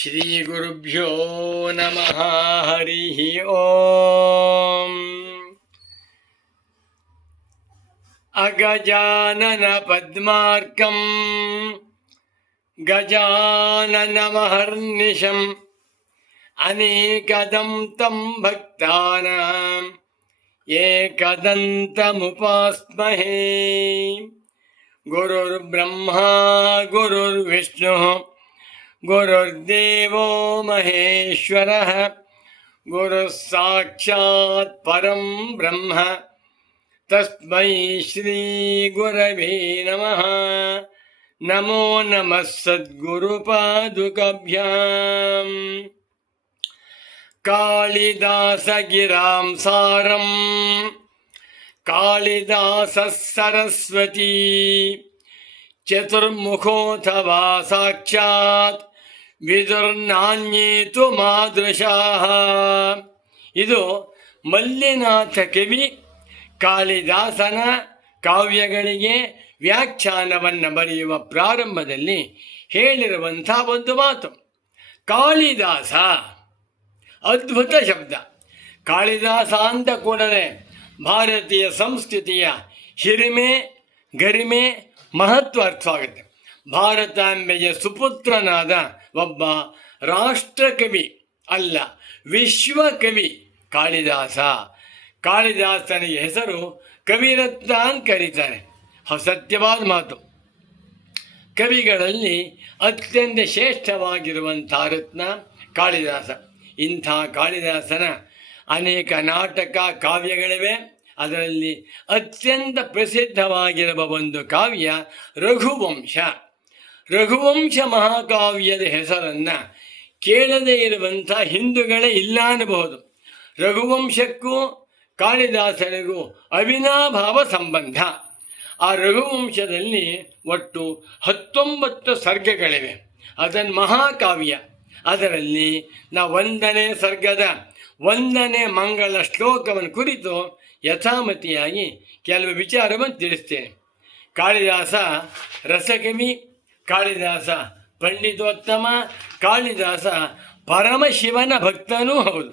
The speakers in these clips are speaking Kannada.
ಶ್ರೀ ಗುರುಭ್ಯೋ ನಮಃ. ಹರಿ ಓಂ. ಅಗಜಾನನ ಪದ್ಮಾರ್ಕಂ ಗಜಾನನಮಹರ್ನಿಶಂ ಅನೇಕದಂ ತಂ ಭಕ್ತಾನಾಂ ಏಕದಂತಮುಪಾಸ್ಮಹೇ. ಗುರುರ್ಬ್ರಹ್ಮ ಗುರುರ್ವಿಷ್ಣು ಗುರುರ್ದೇವೋ ಮಹೇಶ್ವರಃ. ಗುರುಃ ಸಾಕ್ಷಾತ್ ಪರಂ ಬ್ರಹ್ಮ ತಸ್ಮೈ ಶ್ರೀ ಗುರವೇ ನಮಃ. ನಮೋ ನಮಃ ಸದ್ಗುರುಪಾದುಕಾಭ್ಯಾಂ. ಕಾಳಿದಾಸಗಿರಾಂ ಸಾರಂ ಕಾಳಿದಾಸ ಸರಸ್ವತಿ ಚತುರ್ಮುಖೋಥವಾ ಸಾಕ್ಷಾತ್ ವಿದುರ್ನಾನ್ಯೇತು ಮಾದೃಶಾಃ. ಇದು ಮಲ್ಲಿನಾಥ ಕವಿ ಕಾಳಿದಾಸನ ಕಾವ್ಯಗಳಿಗೆ ವ್ಯಾಖ್ಯಾನವನ್ನು ಬರೆಯುವ ಪ್ರಾರಂಭದಲ್ಲಿ ಹೇಳಿರುವಂಥ ಒಂದು ಮಾತು. ಕಾಳಿದಾಸ ಅದ್ಭುತ ಶಬ್ದ. ಕಾಳಿದಾಸ ಅಂತ ಕೂಡಲೇ ಭಾರತೀಯ ಸಂಸ್ಕೃತಿಯ ಹಿರಿಮೆ ಗರಿಮೆ ಮಹತ್ವ ಅರ್ಥವಾಗುತ್ತೆ. ಭಾರತಾಂಬೆಯ ಸುಪುತ್ರನಾದ ಒಬ್ಬ ರಾಷ್ಟ್ರಕವಿ ಅಲ್ಲ, ವಿಶ್ವಕವಿ ಕಾಳಿದಾಸ. ಕಾಳಿದಾಸನಿಗೆ ಹೆಸರು ಕವಿರತ್ನ ಅಂತ ಕರೀತಾರೆ. ಸತ್ಯವಾದ ಮಾತು. ಕವಿಗಳಲ್ಲಿ ಅತ್ಯಂತ ಶ್ರೇಷ್ಠವಾಗಿರುವಂಥ ರತ್ನ ಕಾಳಿದಾಸ. ಇಂಥ ಕಾಳಿದಾಸನ ಅನೇಕ ನಾಟಕ ಕಾವ್ಯಗಳಿವೆ. ಅದರಲ್ಲಿ ಅತ್ಯಂತ ಪ್ರಸಿದ್ಧವಾಗಿರುವ ಒಂದು ಕಾವ್ಯ ರಘುವಂಶ. ರಘುವಂಶ ಮಹಾಕಾವ್ಯದ ಹೆಸರನ್ನು ಕೇಳದೇ ಇರುವಂಥ ಹಿಂದೂಗಳೇ ಇಲ್ಲ ಅನ್ನಬಹುದು. ರಘುವಂಶಕ್ಕೂ ಕಾಳಿದಾಸನಿಗೂ ಅವಿನಾಭಾವ ಸಂಬಂಧ. ಆ ರಘುವಂಶದಲ್ಲಿ ಒಟ್ಟು 19 ಸರ್ಗಗಳಿವೆ. ಅದನ್ನು ಮಹಾಕಾವ್ಯ. ಅದರಲ್ಲಿ ನಾವು 1ನೇ ಸರ್ಗದ 1ನೇ ಮಂಗಳ ಶ್ಲೋಕವನ್ನು ಕುರಿತು ಯಥಾಮತಿಯಾಗಿ ಕೆಲವು ವಿಚಾರವನ್ನು ತಿಳಿಸ್ತೇನೆ. ಕಾಳಿದಾಸ ರಸಕವಿ, ಕಾಳಿದಾಸ ಪಂಡಿತೋತ್ತಮ, ಕಾಳಿದಾಸ ಪರಮಶಿವನ ಭಕ್ತನೂ ಹೌದು.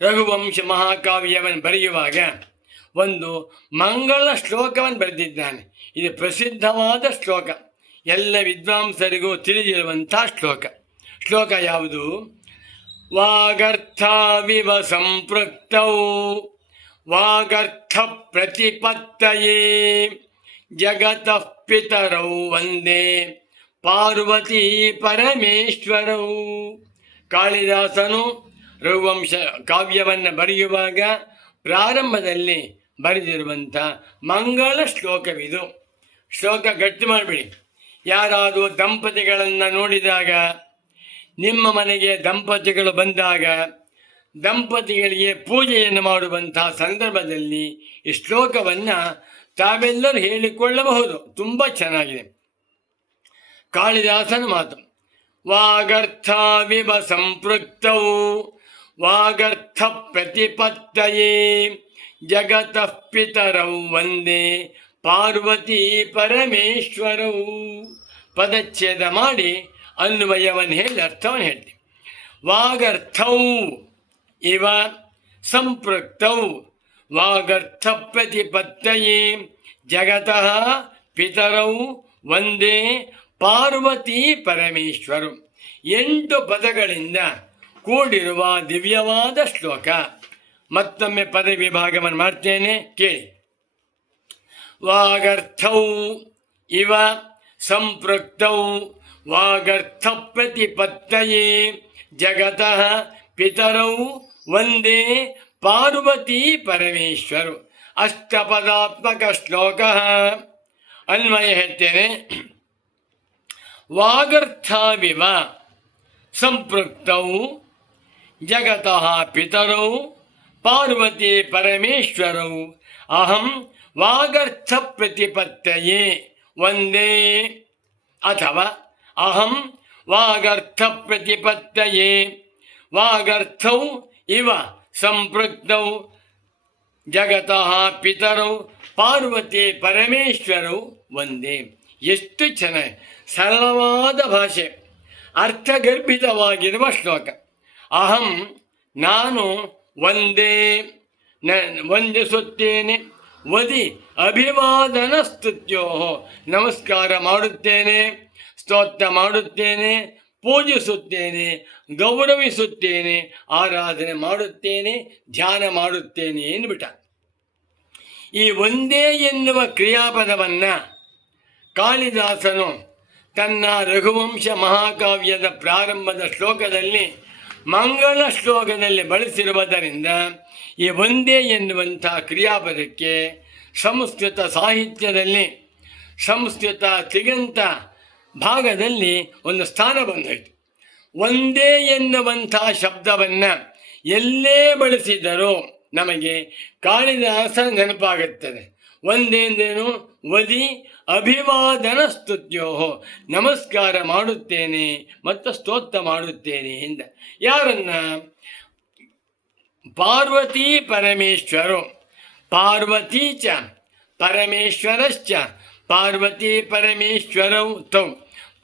ರಘುವಂಶ ಮಹಾಕಾವ್ಯವನ್ನು ಬರೆಯುವಾಗ ಒಂದು ಮಂಗಳ ಶ್ಲೋಕವನ್ನು ಬರೆದಿದ್ದಾನೆ. ಇದು ಪ್ರಸಿದ್ಧವಾದ ಶ್ಲೋಕ, ಎಲ್ಲ ವಿದ್ವಾಂಸರಿಗೂ ತಿಳಿದಿರುವಂಥ ಶ್ಲೋಕ. ಶ್ಲೋಕ ಯಾವುದು? ವಾಗರ್ಥವಿವ ಸಂಪೃಕ್ತೌ ವಾಗರ್ಥ ಪ್ರತಿಪತ್ತಯೇ ಜಗತಃ ಪಿತರೌ ವಂದೇ ಪಾರ್ವತಿ ಪರಮೇಶ್ವರೌ. ಕಾಳಿದಾಸನು ರಘುವಂಶ ಕಾವ್ಯವನ್ನು ಬರೆಯುವಾಗ ಪ್ರಾರಂಭದಲ್ಲಿ ಬರೆದಿರುವಂಥ ಮಂಗಳ ಶ್ಲೋಕವಿದು. ಶ್ಲೋಕ ಗಟ್ಟಿ ಮಾಡಿಬಿಡಿ. ಯಾರಾದರೂ ದಂಪತಿಗಳನ್ನು ನೋಡಿದಾಗ, ನಿಮ್ಮ ಮನೆಗೆ ದಂಪತಿಗಳು ಬಂದಾಗ ದಂಪತಿಗಳಿಗೆ ಪೂಜೆಯನ್ನು ಮಾಡುವಂಥ ಸಂದರ್ಭದಲ್ಲಿ ಈ ಶ್ಲೋಕವನ್ನು ತಾವೆಲ್ಲರೂ ಹೇಳಿಕೊಳ್ಳಬಹುದು. ತುಂಬ ಚೆನ್ನಾಗಿದೆ. ಕಾಳಿದಾಸನ ಮಾತು. ವಾಗರ್ಥವಿವ ಸಂಪೃಕ್ತೌ ವಾಗರ್ಥ ಪ್ರತಿಪತ್ತಯೇ ಜಗತಃ ಪಿತರೌ ವಂದೇ ಪಾರ್ವತಿ ಪರಮೇಶ್ವರೌ. ಪದಚ್ಛೇದ ಮಾಡಿ ಅನ್ವಯವನ್ನು ಹೇಳಿ ಅರ್ಥವನ್ನು ಹೇಳ್ತೀವಿ. ವಾಗರ್ಥೌ ಇವ ಸಂಪೃಕ್ತೌ ವಾಗರ್ಥ ಪ್ರತಿಪತ್ತಯೇ ಜಗತಃ ಪಿತರೌ ವಂದೇ ಪಾರ್ವತಿ ಪರಮೇಶ್ವರು. 8 ಪದಗಳಿಂದ ಕೂಡಿರುವ ದಿವ್ಯವಾದ ಶ್ಲೋಕ. ಮತ್ತೊಮ್ಮೆ ಪದ ವಿಭಾಗವನ್ನು ಮಾಡ್ತೇನೆ, ಕೇಳಿ. ವಾಗರ್ಥೌ ಇವ ಸಂಪೃಕ್ತೌ ವಾಗರ್ಥ ಪ್ರತಿಪತ್ತಯೇ ಜಗತಃ ಪಿತರೌ ವಂದೇ ಪಾರ್ವತಿ ಪರಮೇಶ್ವರು. ಅಷ್ಟಪದಾತ್ಮಕ ಶ್ಲೋಕ. ಅನ್ವಯ ಹೇಳ್ತೇನೆ. ವಾಗರ್ಥವಿವ ಸಂಪೃಕ್ತೌ ಜಗತಃ ಪಿತರೌ ಪಾರ್ವತಿ ಪರಮೇಶ್ವರೌ ಅಹಂ ವಾಗರ್ಥ ಪ್ರತಿಪತ್ತಯೇ ವಂದೇ. ಅಥವಾ ಅಹಂ ವಾಗರ್ಥ ಪ್ರತಿಪತ್ತಯೇ ವಾಗರ್ಥೌ ಇವ ಸಂಪೃಕ್ತೌ ಜಗತಃ ಪಿತರೌ ಪಾರ್ವತಿ ಪರಮೇಶ್ವರೌ ವಂದೇ. ಎಷ್ಟು ಚೆನ್ನಾಗಿ ಸರಳವಾದ ಭಾಷೆ. ಅರ್ಥಗರ್ಭಿತವಾಗಿರುವ ಶ್ಲೋಕ. ಅಹಂ ನಾನು ಒಂದೇ ವಂದಿಸುತ್ತೇನೆ, ವದಿ ಅಭಿವಾದನ ಸ್ತುತ್ಯೋ ನಮಸ್ಕಾರ ಮಾಡುತ್ತೇನೆ, ಸ್ತೋತ್ರ ಮಾಡುತ್ತೇನೆ, ಪೂಜಿಸುತ್ತೇನೆ, ಗೌರವಿಸುತ್ತೇನೆ, ಆರಾಧನೆ ಮಾಡುತ್ತೇನೆ, ಧ್ಯಾನ ಮಾಡುತ್ತೇನೆ ಎಂದುಬಿಟ್ಟ. ಈ ಒಂದೇ ಎನ್ನುವ ಕ್ರಿಯಾಪದವನ್ನು ಕಾಳಿದಾಸನು ತನ್ನ ರಘುವಂಶ ಮಹಾಕಾವ್ಯದ ಪ್ರಾರಂಭದ ಶ್ಲೋಕದಲ್ಲಿ ಮಂಗಳ ಶ್ಲೋಕದಲ್ಲಿ ಬಳಸಿರುವುದರಿಂದ ಈ ಒಂದೇ ಎನ್ನುವಂಥ ಕ್ರಿಯಾಪದಕ್ಕೆ ಸಂಸ್ಕೃತ ಸಾಹಿತ್ಯದಲ್ಲಿ ಸಂಸ್ಕೃತ ತಿಗಂತ ಭಾಗದಲ್ಲಿ ಒಂದು ಸ್ಥಾನ ಬಂದೋಯ್ತು. ಒಂದೇ ಎನ್ನುವಂಥ ಶಬ್ದವನ್ನು ಎಲ್ಲೇ ಬಳಸಿದರೂ ನಮಗೆ ಕಾಳಿದಾಸ ನೆನಪಾಗುತ್ತದೆ. ಒಂದೇಂದೇನು ವದಿ ಅಭಿವಾದನ ಸ್ತುತ್ಯೋ ನಮಸ್ಕಾರ ಮಾಡುತ್ತೇನೆ ಮತ್ತು ಸ್ತೋತ್ರ ಮಾಡುತ್ತೇನೆ ಎಂದ. ಯಾರನ್ನ? ಪಾರ್ವತಿ ಪರಮೇಶ್ವರೋ, ಪಾರ್ವತಿ ಚ ಪರಮೇಶ್ವರಶ್ಚ, ಪಾರ್ವತಿ ಪರಮೇಶ್ವರೌ ತೌ,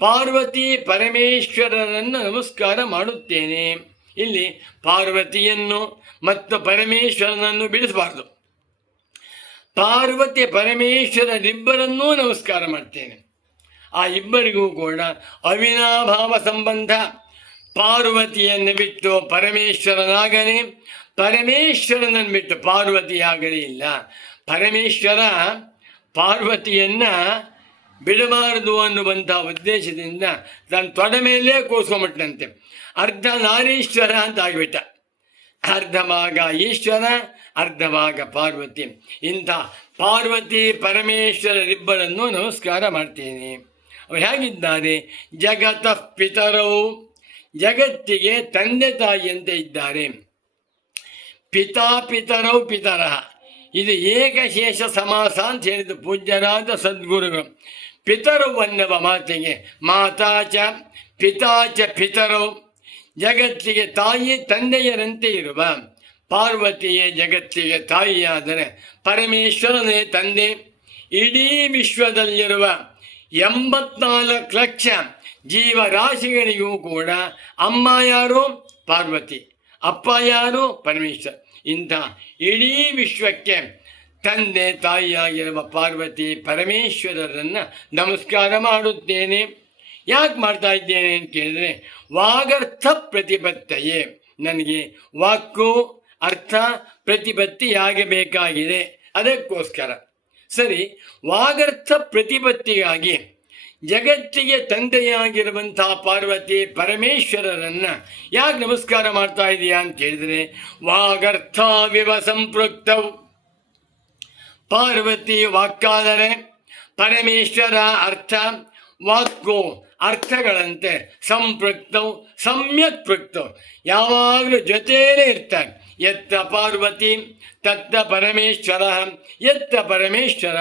ಪಾರ್ವತಿ ಪರಮೇಶ್ವರರನ್ನು ನಮಸ್ಕಾರ ಮಾಡುತ್ತೇನೆ. ಇಲ್ಲಿ ಪಾರ್ವತಿಯನ್ನು ಮತ್ತು ಪರಮೇಶ್ವರನನ್ನು ಬಿಡಿಸಬಾರ್ದು. ಪಾರ್ವತಿ ಪರಮೇಶ್ವರರಿಬ್ಬರನ್ನೂ ನಮಸ್ಕಾರ ಮಾಡ್ತೇನೆ. ಆ ಇಬ್ಬರಿಗೂ ಕೂಡ ಅವಿನಾಭಾವ ಸಂಬಂಧ. ಪಾರ್ವತಿಯನ್ನು ಬಿಟ್ಟು ಪರಮೇಶ್ವರನಾಗಲಿ, ಪರಮೇಶ್ವರನನ್ನು ಬಿಟ್ಟು ಪಾರ್ವತಿಯಾಗಲಿ ಇಲ್ಲ. ಪರಮೇಶ್ವರ ಪಾರ್ವತಿಯನ್ನು ಬಿಡಬಾರದು ಅನ್ನುವಂಥ ಉದ್ದೇಶದಿಂದ ತನ್ನ ತೊಡೆ ಮೇಲೇ ಕೂರಿಸ್ಕೊಂಬಿಟ್ಟಂತೆ. ಅರ್ಧ ನಾರೀಶ್ವರ ಅಂತ ಆಗಿಬಿಟ್ಟ. ಅರ್ಧ ಭಾಗ ಈಶ್ವರ, ಅರ್ಧ ಭಾಗ ಪಾರ್ವತಿ. ಇಂಥ ಪಾರ್ವತಿ ಪರಮೇಶ್ವರರಿಬ್ಬರನ್ನು ನಮಸ್ಕಾರ ಮಾಡ್ತೇನೆ. ಅವರು ಹೇಗಿದ್ದಾರೆ? ಜಗತಃ ಪಿತರವು, ಜಗತ್ತಿಗೆ ತಂದೆ ತಾಯಿಯಂತೆ ಇದ್ದಾರೆ. ಪಿತಾ ಪಿತರೌ ಪಿತರಃ, ಇದು ಏಕಶೇಷ ಸಮಾಸ ಅಂತ ಹೇಳಿದ ಪೂಜ್ಯರಾದ ಸದ್ಗುರುಗಳು. ಪಿತರು ಅನ್ನುವ ಮಾತಿಗೆ ಮಾತಾ ಚ ಪಿತಾ ಚ ಪಿತರೌ, ಜಗತ್ತಿಗೆ ತಾಯಿ ತಂದೆಯರಂತೆ ಇರುವ ಪಾರ್ವತಿಯೇ ಜಗತ್ತಿಗೆ ತಾಯಿಯಾದರೆ ಪರಮೇಶ್ವರನೇ ತಂದೆ. ಇಡೀ ವಿಶ್ವದಲ್ಲಿರುವ 84 ಲಕ್ಷ ಜೀವರಾಶಿಗಳಿಗೂ ಕೂಡ ಅಮ್ಮ ಯಾರು? ಪಾರ್ವತಿ. ಅಪ್ಪ ಯಾರು? ಪರಮೇಶ್ವರ. ಇಂಥ ಇಡೀ ವಿಶ್ವಕ್ಕೆ ತಂದೆ ತಾಯಿಯಾಗಿರುವ ಪಾರ್ವತಿ ಪರಮೇಶ್ವರರನ್ನು ನಮಸ್ಕಾರ ಮಾಡುತ್ತೇನೆ. ಯಾಕೆ ಮಾಡ್ತಾ ಇದ್ದೇನೆ ಅಂತ ಕೇಳಿದರೆ, ವಾಗರ್ಥ ಪ್ರತಿಪತ್ತಯೇ, ನನಗೆ ವಾಕು ಅರ್ಥ ಪ್ರತಿಪತ್ತಿಯಾಗಬೇಕಾಗಿದೆ, ಅದಕ್ಕೋಸ್ಕರ. ಸರಿ, ವಾಗರ್ಥ ಪ್ರತಿಪತ್ತಿಗಾಗಿ ಜಗತ್ತಿಗೆ ತಂದೆಯಾಗಿರುವಂಥ ಪಾರ್ವತಿ ಪರಮೇಶ್ವರರನ್ನು ಯಾಕೆ ನಮಸ್ಕಾರ ಮಾಡ್ತಾ ಇದೆಯಾ ಅಂತ ಕೇಳಿದರೆ, ವಾಗರ್ಥವಿವ ಸಂಪೃಕ್ತವು, ಪಾರ್ವತಿ ವಾಕ್ಕಾದರೆ ಪರಮೇಶ್ವರ ಅರ್ಥ. ವಾಕು ಅರ್ಥಗಳಂತೆ ಸಂಪೃಕ್ತವು ಸಮ್ಯಕ್ ಪೃಕ್ತವು, ಯಾವಾಗಲೂ ಜೊತೆಯಲ್ಲೇ ಇರ್ತಾರೆ. ಎತ್ತ ಪಾರ್ವತಿ ತತ್ತ ಪರಮೇಶ್ವರ, ಎತ್ತ ಪರಮೇಶ್ವರ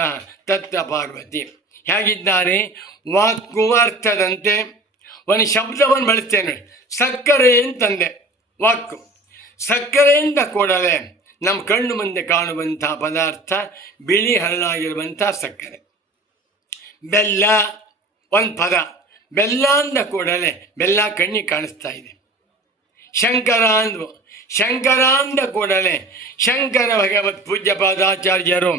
ತತ್ತ ಪಾರ್ವತಿ. ಹೇಗಿದ್ದಾರೆ? ವಾಕು ಅರ್ಥದಂತೆ. ಒಂದು ಶಬ್ದವನ್ನು ಬಳಸ್ತೇನೆ, ಸಕ್ಕರೆ ಅಂತಂದೆ. ವಾಕು ಸಕ್ಕರೆಯಿಂದ ಕೂಡಲೇ ನಮ್ಮ ಕಣ್ಣು ಮುಂದೆ ಕಾಣುವಂಥ ಪದಾರ್ಥ ಬಿಳಿ ಹರಳಾಗಿರುವಂಥ ಸಕ್ಕರೆ. ಬೆಲ್ಲ ಒಂದು ಪದ, ಬೆಲ್ಲ ಅಂದ ಕೂಡಲೇ ಬೆಲ್ಲ ಕಣ್ಣಿಗೆ ಕಾಣಿಸ್ತಾ ಇದೆ. ಶಂಕರ ಅಂದು, ಶಂಕರ ಅಂದ ಕೂಡಲೇ ಶಂಕರ ಭಗವತ್ ಪೂಜ್ಯ ಪಾದಾಚಾರ್ಯರು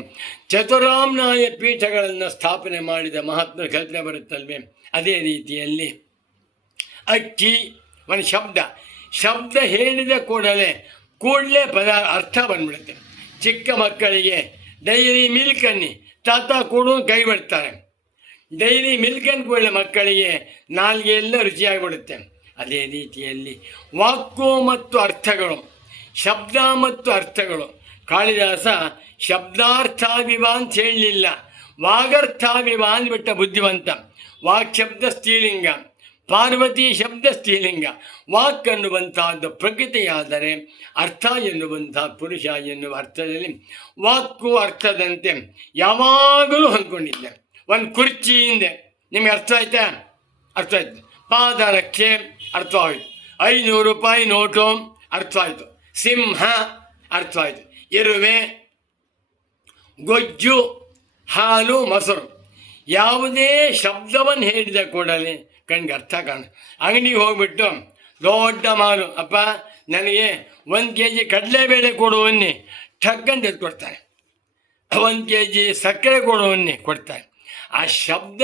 ಚತುರಾಮ್ನಾಯ ಪೀಠಗಳನ್ನು ಸ್ಥಾಪನೆ ಮಾಡಿದ ಮಹಾತ್ಮ ಕಲ್ಪನೆ ಬರುತ್ತಲ್ವೇ, ಅದೇ ರೀತಿಯಲ್ಲಿ ಅಕ್ಕಿ ಒಂದು ಶಬ್ದ ಹೇಳಿದ ಕೂಡಲೇ ಪದ ಅರ್ಥ ಬಂದ್ಬಿಡುತ್ತೆ. ಚಿಕ್ಕ ಮಕ್ಕಳಿಗೆ ಡೈರಿ ಮಿಲ್ಕನ್ನಿ ತಾತ ಕೊಡು ಕೈ ಬಿಡ್ತಾರೆ. ಡೈರಿ ಮಿಲ್ಕನ್ನು ಕೂಡಲೇ ಮಕ್ಕಳಿಗೆ ನಾಲ್ಗೆ ಎಲ್ಲ ರುಚಿಯಾಗಿಬಿಡುತ್ತೆ. ಅದೇ ರೀತಿಯಲ್ಲಿ ವಾಕು ಮತ್ತು ಅರ್ಥಗಳು, ಶಬ್ದ ಮತ್ತು ಅರ್ಥಗಳು. ಕಾಳಿದಾಸ ಶಬ್ದಾರ್ಥಾವಿವ ಅಂತ ಹೇಳಲಿಲ್ಲ, ವಾಗರ್ಥಾವಿವ ಅಂದ್ಬಿಟ್ಟ ಬುದ್ಧಿವಂತ. ವಾಕ್ ಶಬ್ದ ಸ್ತ್ರೀಲಿಂಗ, ಪಾರ್ವತಿ ಶಬ್ದ ಸ್ತ್ರೀಲಿಂಗ. ವಾಕ್ ಅನ್ನುವಂಥದ್ದು ಪ್ರಕೃತಿಯಾದರೆ ಅರ್ಥ ಎನ್ನುವಂಥ ಪುರುಷ ಎನ್ನುವ ಅರ್ಥದಲ್ಲಿ ವಾಕು ಅರ್ಥದಂತೆ ಯಾವಾಗಲೂ ಹೊಂದ್ಕೊಂಡಿದ್ದೆ. ಒಂದು ಕುರ್ಚಿ ಹಿಂದೆ ನಿಮಗೆ ಅರ್ಥ ಆಯ್ತಾ? ಅರ್ಥ ಆಯ್ತು. ಪಾದರಕ್ಷೆ ಅರ್ಥ ಆಯಿತು. 500 ರೂಪಾಯಿ ನೋಟು ಅರ್ಥ ಆಯಿತು. ಸಿಂಹ ಅರ್ಥ ಆಯಿತು. ಇರುವೆ, ಗೊಜ್ಜು, ಹಾಲು, ಮೊಸರು ಯಾವುದೇ ಶಬ್ದವನ್ನು ಹೇಳಿದ ಕೂಡಲೇ ಕಣ್ಣಿಗೆ ಅರ್ಥ ಕಾಣ. ಅಂಗಡಿಗೆ ಹೋಗ್ಬಿಟ್ಟು ದೊಡ್ಡ ಮಾರು, ಅಪ್ಪ ನನಗೆ 1 kg ಕಡಲೆಬೇಳೆ ಕೊಡುವನ್ನೇ ಠಕ್ಕಂತ ಎದ್ದು ಕೊಡ್ತಾರೆ. 1 kg ಸಕ್ಕರೆ ಕೊಡುವನ್ನೇ ಕೊಡ್ತಾರೆ. ಆ ಶಬ್ದ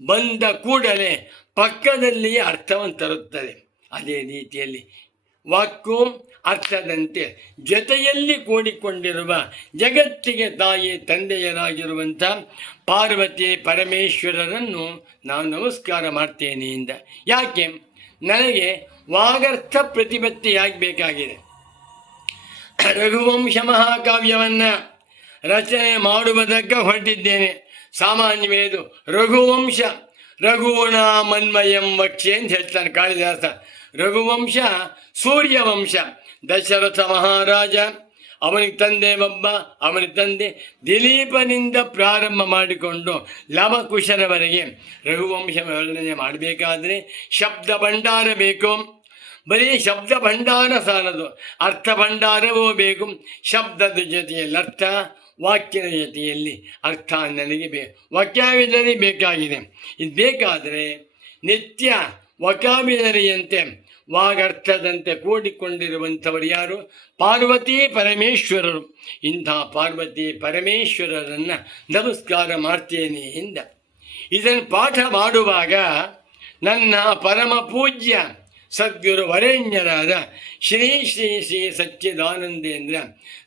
ಬಂದ ಕೂಡಲೇ ಪಕ್ಕದಲ್ಲಿ ಅರ್ಥವನ್ನು ತರುತ್ತದೆ. ಅದೇ ರೀತಿಯಲ್ಲಿ ವಾಕ್ಕು ಅರ್ಥದಂತೆ ಜೊತೆಯಲ್ಲಿ ಕೂಡಿಕೊಂಡಿರುವ ಜಗತ್ತಿಗೆ ತಾಯಿ ತಂದೆಯರಾಗಿರುವಂಥ ಪಾರ್ವತಿ ಪರಮೇಶ್ವರರನ್ನು ನಾನು ನಮಸ್ಕಾರ ಮಾಡ್ತೇನೆ ಎಂದ. ಯಾಕೆ? ನನಗೆ ವಾಗರ್ಥ ಪ್ರತಿಪತ್ತಿಯಾಗಬೇಕಾಗಿದೆ. ರಘುವಂಶ ಮಹಾಕಾವ್ಯವನ್ನು ರಚನೆ ಮಾಡುವುದಕ್ಕೆ ಹೊರಟಿದ್ದೇನೆ. ಸಾಮಾನ್ಯವೇದು ರಘುವಂಶ, ರಘುಣ ಮನ್ಮಯಂ ವಕ್ಷೆ ಅಂತ ಹೇಳ್ತಾನೆ ಕಾಳಿದಾಸ. ರಘುವಂಶ ಸೂರ್ಯವಂಶ. ದಶರಥ ಮಹಾರಾಜ, ಅವನಿಗೆ ತಂದೆ ಒಬ್ಬ, ಅವನ ತಂದೆ ದಿಲೀಪನಿಂದ ಪ್ರಾರಂಭ ಮಾಡಿಕೊಂಡು ಲವಕುಶರವರೆಗೆ ರಘುವಂಶ ವರ್ಣನೆ ಮಾಡಬೇಕಾದ್ರೆ ಶಬ್ದ ಭಂಡಾರ ಬೇಕು. ಬರೀ ಶಬ್ದ ಭಂಡಾರ ಸಾಲದು, ಅರ್ಥ ಭಂಡಾರವೂ ಬೇಕು. ಶಬ್ದದ ಜೊತೆಯಲ್ಲಿ ಅರ್ಥ, ವಾಕ್ಯದ ಜೊತೆಯಲ್ಲಿ ಅರ್ಥ ನನಗೆ ವಕ್ಯಾಬಿಲರಿ ಬೇಕಾಗಿದೆ. ಇದು ಬೇಕಾದರೆ ನಿತ್ಯ ವಕ್ಯಾಬಿಲರಿಯಂತೆ ವಾಗರ್ಥದಂತೆ ಕೂಡಿಕೊಂಡಿರುವಂಥವರು ಯಾರು? ಪಾರ್ವತಿ ಪರಮೇಶ್ವರರು. ಇಂಥ ಪಾರ್ವತಿ ಪರಮೇಶ್ವರರನ್ನು ನಮಸ್ಕಾರ ಮಾಡ್ತೇನೆ ಎಂದ. ಇದನ್ನು ಪಾಠ ಮಾಡುವಾಗ ನನ್ನ ಪರಮ ಪೂಜ್ಯ ಸದ್ಗುರು ವರೇಣ್ಯರಾದ ಶ್ರೀ ಶ್ರೀ ಶ್ರೀ ಸಚ್ಚಿದಾನಂದೇಂದ್ರ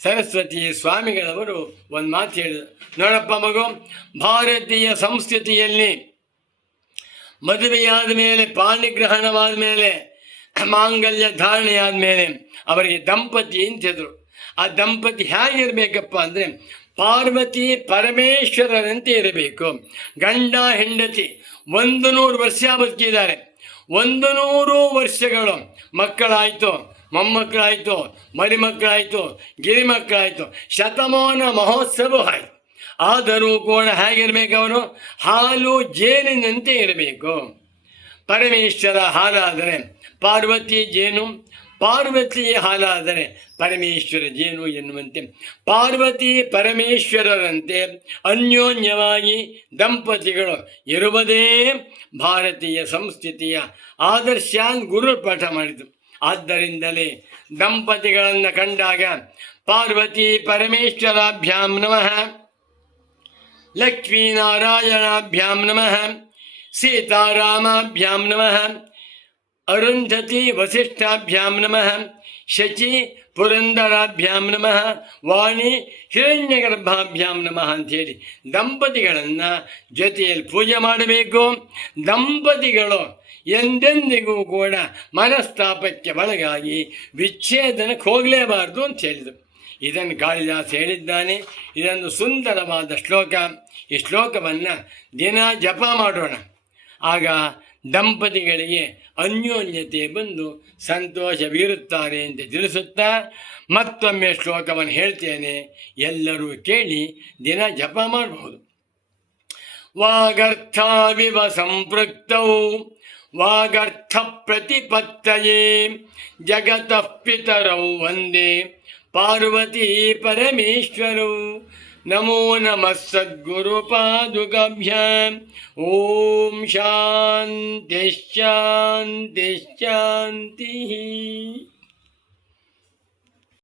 ಸರಸ್ವತಿ ಸ್ವಾಮಿಗಳವರು ಒಂದು ಮಾತು ಹೇಳಿದರು. ನೋಡಪ್ಪ ಮಗು, ಭಾರತೀಯ ಸಂಸ್ಕೃತಿಯಲ್ಲಿ ಮದುವೆಯಾದ ಮೇಲೆ, ಪಾಣಿಗ್ರಹಣವಾದ ಮೇಲೆ, ಮಾಂಗಲ್ಯ ಧಾರಣೆಯಾದ ಮೇಲೆ ಅವರಿಗೆ ದಂಪತಿ ಅಂತಿದ್ರು. ಆ ದಂಪತಿ ಹೇಗಿರಬೇಕಪ್ಪ ಅಂದರೆ ಪಾರ್ವತಿ ಪರಮೇಶ್ವರರಂತೆ ಇರಬೇಕು. ಗಂಡ ಹೆಂಡತಿ 100 ವರ್ಷ ಬದುಕಿದ್ದಾರೆ. 100 ವರ್ಷಗಳು ಮಕ್ಕಳಾಯಿತು, ಮೊಮ್ಮಕ್ಕಳಾಯಿತು, ಮರಿಮಕ್ಕಳಾಯಿತು, ಗಿರಿಮಕ್ಕಳಾಯಿತು, ಶತಮಾನ ಮಹೋತ್ಸವ ಆಯಿತು. ಆದರೂ ಕೂಡ ಹೇಗಿರಬೇಕು? ಅವರು ಹಾಲು ಜೇನಿನಂತೆ ಇರಬೇಕು. ಪರಮೇಶ್ವರ ಹಾಲಾದರೆ ಪಾರ್ವತಿ ಜೇನು, ಪಾರ್ವತಿ ಹಾಲಾದರೆ ಪರಮೇಶ್ವರ ಜೇನು ಎನ್ನುವಂತೆ ಪಾರ್ವತಿ ಪರಮೇಶ್ವರರಂತೆ ಅನ್ಯೋನ್ಯವಾಗಿ ದಂಪತಿಗಳು ಇರುವುದೇ ಭಾರತೀಯ ಸಂಸ್ಕೃತಿಯ ಆದರ್ಶ ಗುರು ಪಾಠ ಮಾಡಿತು. ಆದ್ದರಿಂದಲೇ ದಂಪತಿಗಳನ್ನು ಕಂಡಾಗ ಪಾರ್ವತಿ ಪರಮೇಶ್ವರಾಭ್ಯಾಂ ನಮಃ, ಲಕ್ಷ್ಮೀನಾರಾಯಣಾಭ್ಯಾಂ ನಮಃ, ಸೀತಾರಾಮಾಭ್ಯಾಂ ನಮಃ, ಅರುಂಧತಿ ವಸಿಷ್ಠಾಭ್ಯಾಂ ನಮಃ, ಶಚಿ ಪುರಂದರಾಭ್ಯಾಂ ನಮಃ, ವಾಣಿ ಹಿರಣ್ಯಗರ್ಭಾಭ್ಯಾಂ ನಮಃ ಅಂಥೇಳಿ ದಂಪತಿಗಳನ್ನು ಜೊತೆಯಲ್ಲಿ ಪೂಜೆ ಮಾಡಬೇಕು. ದಂಪತಿಗಳು ಎಂದೆಂದಿಗೂ ಕೂಡ ಮನಸ್ತಾಪಕ್ಕೆ ಒಳಗಾಗಿ ವಿಚ್ಛೇದನಕ್ಕೆ ಹೋಗಲೇಬಾರ್ದು ಅಂತ ಹೇಳಿದರು. ಇದನ್ನು ಕಾಳಿದಾಸ ಹೇಳಿದ್ದಾನೆ. ಇದೊಂದು ಸುಂದರವಾದ ಶ್ಲೋಕ. ಈ ಶ್ಲೋಕವನ್ನು ದಿನ ಜಪ ಮಾಡೋಣ. ಆಗ ದಂಪತಿಗಳಿಗೆ ಅನ್ಯೋನ್ಯತೆ ಬಂದು ಸಂತೋಷವಿರುತ್ತಾರೆ ಅಂತ ತಿಳಿಸುತ್ತಾ ಮತ್ತೊಮ್ಮೆ ಶ್ಲೋಕವನ್ನು ಹೇಳ್ತೇನೆ. ಎಲ್ಲರೂ ಕೇಳಿ ದಿನ ಜಪ ಮಾಡಬಹುದು. ವಾಗರ್ಥಾವಿವ ಸಂಪೃಕ್ತೌ ವಾಗರ್ಥ ಪ್ರತಿಪತ್ತಯೇ ಜಗತಃ ಪಿತರೌ ವಂದೇ ಪಾರ್ವತಿ ಪರಮೇಶ್ವರೌ. ನಮೋ ನಮಃ ಸದ್ಗುರು ಪಾದುಕಾಭ್ಯಾಂ. ಓಂ ಶಾಂತಿ ಶಾಂತಿ ಶಾಂತಿ.